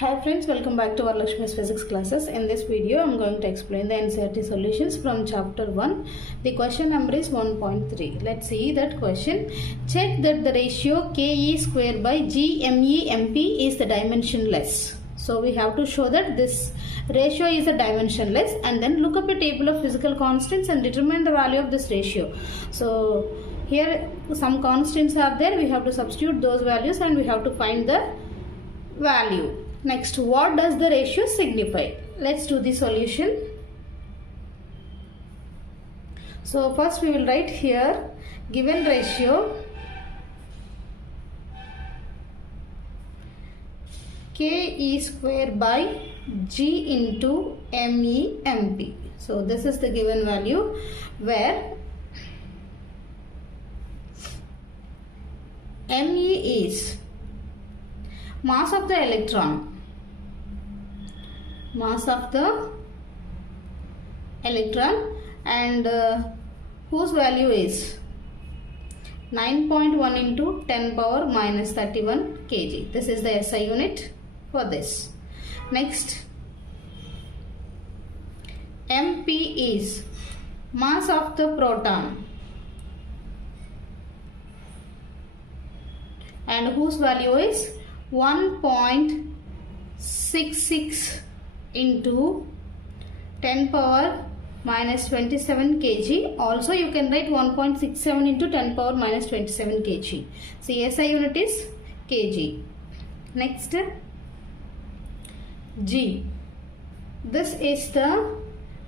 Hi friends, welcome back to our Lakshmi's physics classes. In this video, I am going to explain the NCERT solutions from chapter 1. The question number is 1.3. Let's see that question. Check that the ratio KE square by GME is the dimensionless. So we have to show that this ratio is a dimensionless, and then look up a table of physical constants and determine the value of this ratio. So here some constants are there. We have to substitute those values and we have to find the value. Next, what does the ratio signify? Let's do the solution. So first we will write here given ratio KE square by G into MEMP. So this is the given value where Me is mass of the electron, and whose value is 9.1 into 10 power minus 31 kg. This is the SI unit for this. Next, MP is mass of the proton and whose value is 1.66 into 10 power minus 27 kg. Also you can write 1.67 into 10 power minus 27 kg. See, SI unit is kg. Next, G. This is the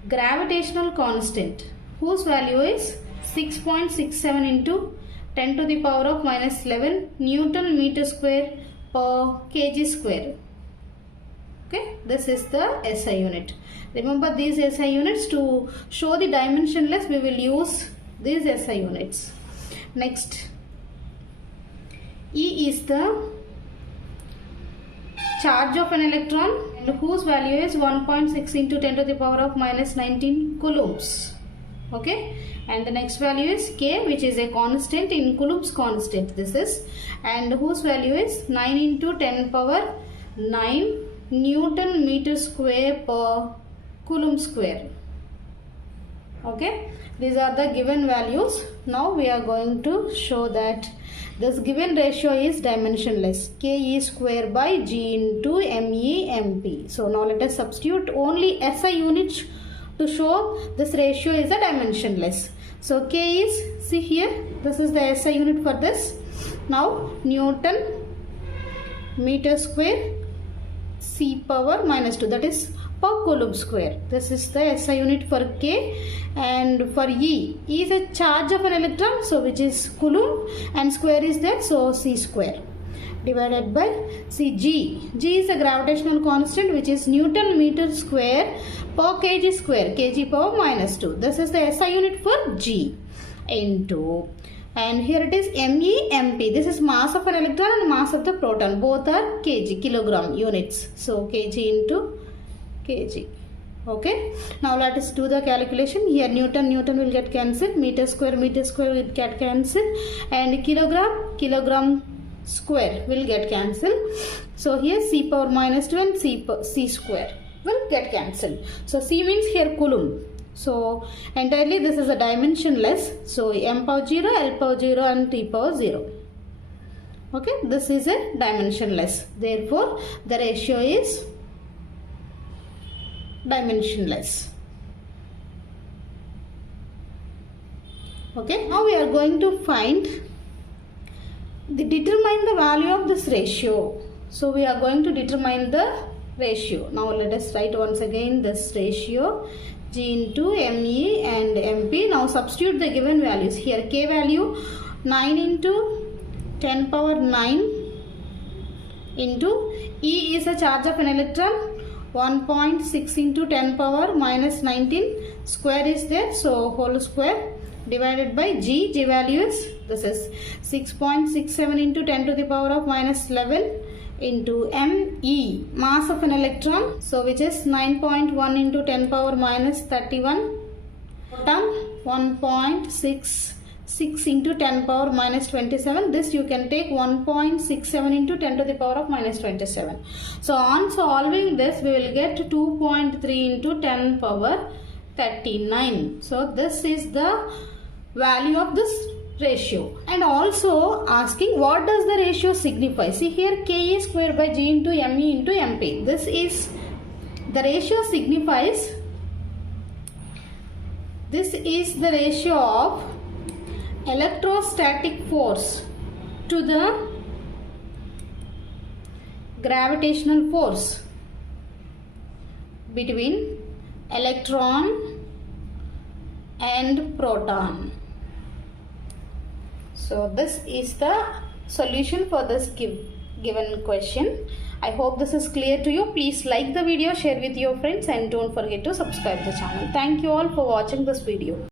gravitational constant whose value is 6.67 into 10 to the power of minus 11 Newton meter square per kg square. Okay, this is the SI unit. Remember these SI units. To show the dimensionless, we will use these SI units. Next, E is the charge of an electron and whose value is 1.6 into 10 to the power of minus 19 coulombs. Okay, and the next value is K, which is a constant in Coulomb's constant. This is, and whose value is 9 into 10 power 9 Newton meter square per Coulomb square. Okay, these are the given values. Now we are going to show that this given ratio is dimensionless. KE square by G into MEMP. So now let us substitute only SI units to show this ratio is a dimensionless. So K is, see here, this is the SI unit for this. Now Newton meter square C power minus 2, that is per Coulomb square. This is the SI unit for K, and for E is a charge of an electron, so which is Coulomb, and square is there, so C square divided by G. G is a gravitational constant which is Newton meter square per kg square, kg power minus 2. This is the SI unit for G into, and here it is MEMP. This is mass of an electron and mass of the proton. Both are kg, kilogram units. So kg into kg. Okay. Now let us do the calculation. Here Newton will get cancelled. Meter square will get cancelled. And kilogram square will get cancelled. So here C power minus 2 and C square will get cancelled. So C means here Coulomb. So entirely this is a dimensionless. So M power 0, L power 0 and T power 0. Okay, this is a dimensionless. Therefore the ratio is dimensionless. Okay, now we are going to determine the value of this ratio. So we are going to determine the ratio. Now let us write once again this ratio G into ME and MP. Now substitute the given values. Here K value 9 into 10 power 9 into E is a charge of an electron 1.6 into 10 power minus 19, square is there, so whole square divided by G value is, this is 6.67 into 10 to the power of minus 11 into ME, mass of an electron, so which is 9.1 into 10 power minus 31, proton 1.6 6 into 10 power minus 27. This you can take 1.67 into 10 to the power of minus 27. So on solving this, we will get 2.3 into 10 power 39. So this is the value of this ratio. And also asking what does the ratio signify. See here, K is square by G into ME into MP. This is the ratio signifies, this is the ratio of electrostatic force to the gravitational force between electron and proton. So this is the solution for this given question. I hope this is clear to you. Please like the video, share with your friends, and don't forget to subscribe the channel. Thank you all for watching this video.